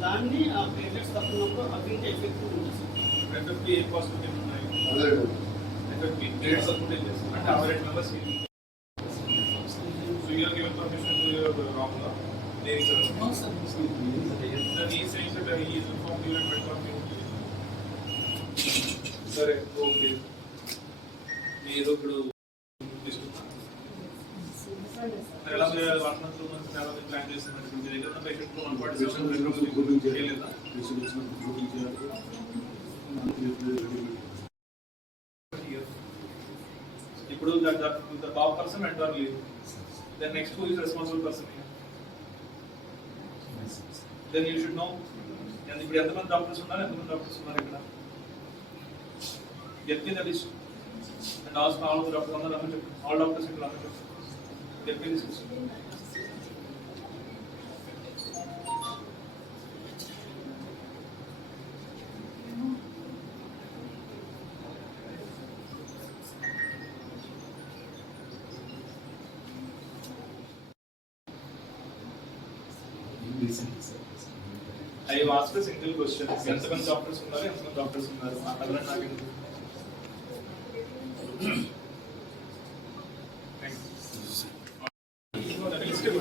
దాన్ని ఆ పేషెంట్స్ తప్పినప్పుడు అభివృద్ధి ఎఫెక్ట్ ఉంటుంది ఏ పాసిబిలిటీ ఉన్నాయి ఎఫెక్ట్ గ్రేడ్స్ అనుకుంటే అంటే average members so you're given permission to your wrong there is ఎంత ఈ సైన్స్ ఈ ఫామ్ గివెన్ బెటర్ సరే ఓకే మీరు ఇప్పుడు తీసుకుంటాను ఎలా చేయాలి వన్ మంత్ టూ మంత్స్ చాలా ప్లాన్ చేస్తున్నారు. మీ దగ్గర ఉన్న patient one forty seven bedroom చేయలేదా? ఇప్పుడు top person went on leave. Then next who is responsible person? Here? Then you should know. And ఇప్పుడు ఎంతమంది డాక్టర్స్ ఉన్నారు? ఎంతమంది డాక్టర్స్ ఉన్నారు ఇక్కడ? Get me the list and also all doctor ఉన్నారు అని చెప్పు ఆల్ డాక్టర్స్ ఇక్కడ అని చెప్పు get me this list I ask single question ఎంతమంది డాక్టర్స్ ఉన్నారు ఎంతమంది డాక్టర్స్ ఉన్నారు అడగండి నాకు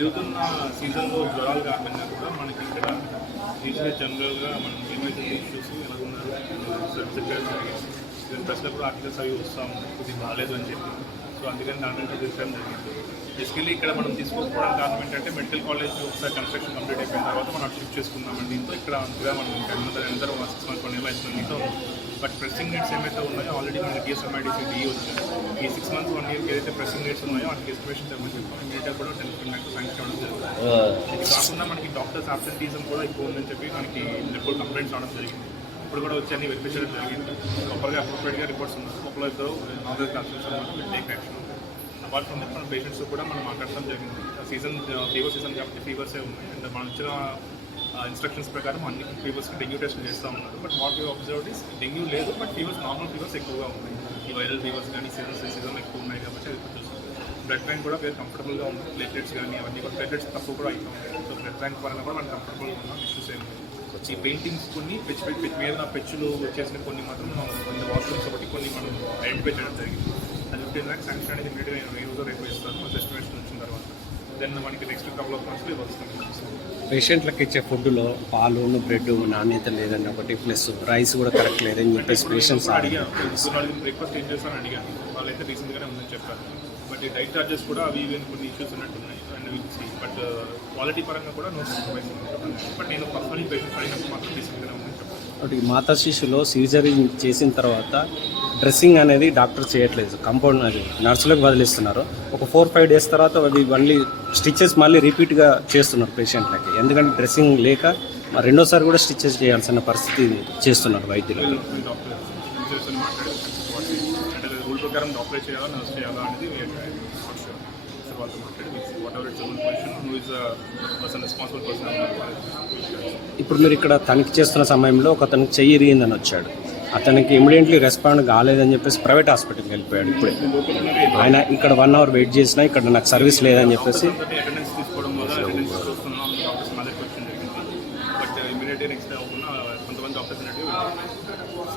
పెరుగుతున్న సీజన్లో జ్వరాలు కాకుండా కూడా మనకి ఇక్కడ యూజువల్గా జనరల్గా మనం ఏమైతే ఇష్యూస్ ఎలా ఉన్నారు ప్రశ్నలు కూడా ఆర్టికల్స్ అవి వస్తూ ఉన్నాయి కొద్దిగా బాగాలేదు అని చెప్పి. సో అందుకని దాంట్లో తీసుకోవడం జరిగింది బేసికలీ ఇక్కడ మనం తీసుకోకపోవడానికి కారణం ఏంటంటే మెడికల్ కాలేజ్ ఒకసారి కన్స్ట్రక్షన్ కంప్లీట్ అయిపోయిన తర్వాత మనం షిఫ్ట్ చేసుకున్నామండి దీంతో ఇక్కడ అంతగా మనం ఇంకా అందరూ సిక్స్ మంత్స్ కొన్ని అవుతుంది దీంతో బట్ ప్రెసింగ్ నీడ్స్ ఏమైతే ఉన్నాయో ఆల్రెడీ మనకి డిఎస్ఎంఐడిసి డిఈ వచ్చింది ఈ సిక్స్ మంత్స్ వన్ ఇయర్కి ఏదైతే ప్రెసింగ్ నీడ్స్ ఉన్నాయో వాటికి ఎస్టిమేషన్ ఏమని చెప్పి ఇమీడియట్గా కూడా టెన్ ల్యాక్స్ శాంక్షన్ అవ్వడం జరిగింది. ఇది కాకుండా మనకి డాక్టర్స్ అబ్సెంటీజం కూడా ఎక్కువ ఉందని చెప్పి మనకి రిపోర్ట్ కంప్లైంట్స్ రావడం జరిగింది. ఇప్పుడు కూడా వచ్చి అన్ని వెరిఫై జరిగింది. ప్రాపర్గా అప్రోప్రియట్గా రిపోర్ట్స్ ఉన్నాయి. ఒకళ్ళు ఇద్దరు నార్మల్ కన్సల్టేషన్ ఉన్నారు take action apart from that మన పేషెంట్స్ కూడా మనం మాట్లాడటం జరిగింది. సీజన్ ఫీవర్ సీజన్ కాబట్టి ఫీవర్సే ఉన్నాయి. అండ్ మనం ఇచ్చిన ఇన్స్ట్రక్షన్స్ ప్రకారం అన్ని ఫీవర్స్కి డెంగ్యూ టెస్ట్ చేస్తూ ఉన్నారు. But what you observe is dengue లేదు బట్ ఫీవర్స్ నార్మల్ ఫీవర్స్ ఎక్కువగా ఉన్నాయి. ఈ వైరల్ ఫీవర్స్ కానీ సీజన్స్ సీజన్ ఎక్కువ ఉన్నాయి కాబట్టి అది కొంచెం బ్లడ్ బ్యాంక్ కూడా వేరే కంఫర్టబుల్గా ఉంది. ప్లేటెట్స్ కానీ అవన్నీ కూడా ప్లేటెట్స్ తక్కువ కూడా అవుతూ ఉంటాయి సో బ్లడ్ బ్యాంక్ పరంగా కూడా మనం కంఫర్టబుల్గా ఉన్నాం ఇష్యూస్ ఏమి ఈ పెయింటింగ్స్ కొన్ని పెచ్చు పెచ్చు మీద నా పెచ్చులు చేసిన కొన్ని మాత్రం మనం కొన్ని వాష్రూమ్స్ ఒకటి కొన్ని మనం ఐడెంటిఫై చేయడం జరిగింది. అది ఫిఫ్టీన్ ల్యాక్స్ శాంక్షన్ అనేది ఇమీడియట్గా నేను యూజర్ దెన్ మనకి నెక్స్ట్ కపుల్ ఆఫ్ మంత్స్లో వస్తుంది పేషెంట్లకు ఇచ్చే ఫుడ్లో పాలు బ్రెడ్ నాణ్యత లేదని ఒకటి ప్లస్ రైస్ కూడా కరెక్ట్ లేదని చెప్పేసి పేషెంట్స్ అడిగాను బ్రేక్ఫాస్ట్ ఏం చేస్తాను అడిగాను వాళ్ళైతే రీసెంట్గానే ఉందని చెప్పారు. బట్ ఈ డైట్ చార్జెస్ కూడా అవి ఇవి కొన్ని ఇష్యూస్ ఉన్నట్టున్నాయి అండ్ విల్ బట్ క్వాలిటీ పరంగా కూడా నో కాంప్రమైజ్ బట్ నేను పర్సనల్ పేషెంట్స్ అడిగినప్పుడు మాత్రం రీసెంట్గానే ఉందని చెప్పాను మాతా శిశులో సర్జరీ చేసిన తర్వాత డ్రెస్సింగ్ అనేది డాక్టర్ చేయట్లేదు. కంపౌండ్ అది నర్సులకు బదిలిస్తున్నారు ఒక ఫోర్ ఫైవ్ డేస్ తర్వాత అది మళ్ళీ స్టిచ్చెస్ మళ్ళీ రిపీట్గా చేస్తున్నారు పేషెంట్లకి. ఎందుకంటే డ్రెస్సింగ్ లేక రెండోసారి కూడా స్టిచ్చెస్ చేయాల్సిన పరిస్థితి చేస్తున్నారు వైద్యులు. ఇప్పుడు మీరు ఇక్కడ తనిఖీ చేస్తున్న సమయంలో ఒక అతనికి చెయ్యి ఇరిగిందని వచ్చాడు. అతనికి ఇమీడియట్లీ రెస్పాండ్ కాలేదని చెప్పేసి ప్రైవేట్ హాస్పిటల్కి వెళ్ళిపోయాడు ఇప్పుడే. ఆయన ఇక్కడ వన్ అవర్ వెయిట్ చేసినా ఇక్కడ నాకు సర్వీస్ లేదని చెప్పేసి